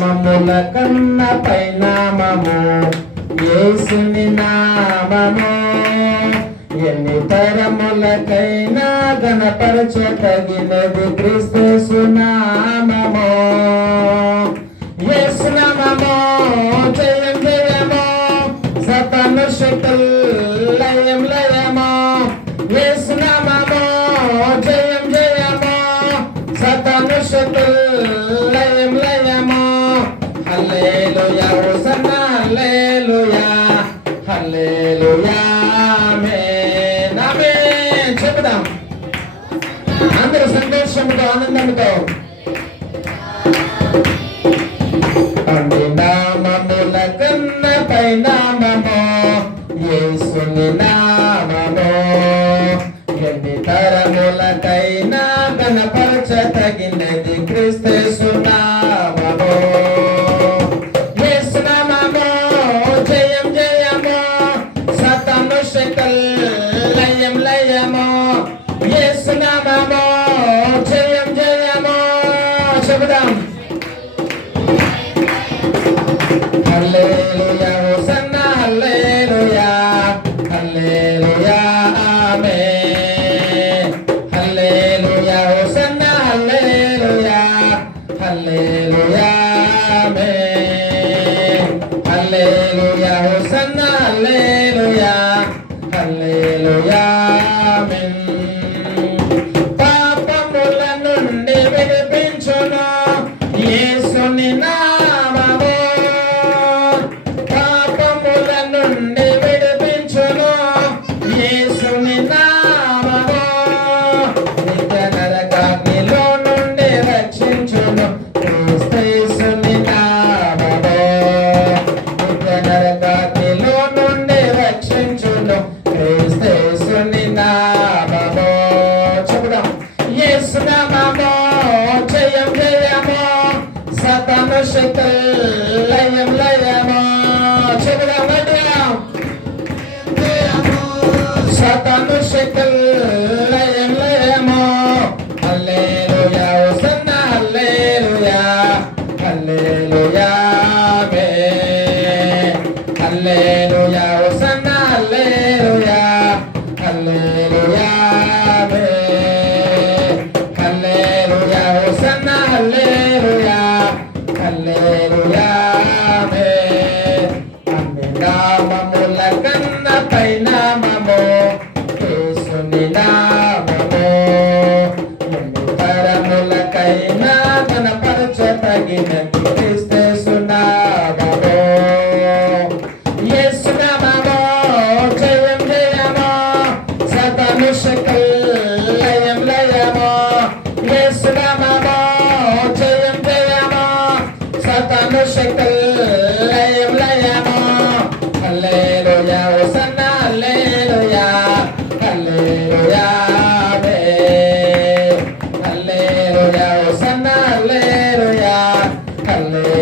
నామముల కన్న పైనామము యేసుని నామము. ఎన్ని తరములకైనా గణపరచదగినది క్రీస్తు నామము. యేసు నామము జయం జయము, సతాను శక్తులు లయం లయము. యేసు నామము జయం జయము, సతాను శక్తులు లయం లయము. హల్లెలూయా హోసన్నా హల్లెలూయా హల్లెలూయా ఆమేన్ ఆమేన్. చెబుదాం అందరూ సంతోషంతో ఆనందంతో. అన్ని నామముల కన్న పైనామము యేసుని నామము. ఎన్ని తరములకైనా గణపరచదగినది క్రీస్తు నామము. యేసు నామము జయం జయము, సతాను శక్తులు లయం లయము. యేసు నామము జయం జయము. చెబుదాం హల్లెలూయా హోసన్నా హల్లెలూయా హల్లెలూయా ఆమేన్. హల్లెలూయా హోసన్నా హల్లెలూయా హల్లెలూయా ఆమేన్. హల్లెలూయా హోసన్నా హల్లెలూయా హల్లెలూయా ఆమేన్. పాపముల నుండి విడిపించును యేసుని నామము. పాపముల నుండి విడిపించును యేసుని నామము. నిత్య నరకాగ్నిలో నుండి రక్షించును క్రీస్తుని నామము. నిత్య నరకాగ్నిలో నుండి రక్షించును క్రీస్తుని నామము. చెబుదాం యేసు నామము జయం జయము, సతాను శక్తులు లయం లయము. చెబుదాం సతాను శక్తులు లయం లయము. హల్లెలూయా హోసన్నా హల్లెలూయా హల్లెలూయా ఆమేన్. హల్లెలూయా హోసన్నా హల్లెలూయా హల్లెలూయా ఆమేన్. హల్లెలూయా హోసన్నా హల్లెలూయా హల్లెలూయా ఆమేన్. అన్ని నామముల కన్న పైనామము యేసుని నామము. ఎన్ని తరములకైనా గణపరచదగినది క్రీస్తు నామము. యేసు నామము జయం జయము, సతాను శక్తులు లయం లయము. యేసు నామము జయం జయము, సతాను శక్తులు లయం లయము. హల్లెలూయా హోసన్నా హల్లెలూయా హల్లెలూయా ఆమేన్. హల్లెలూయా హోసన్నా హల్లెలూయా హల్లెలూయా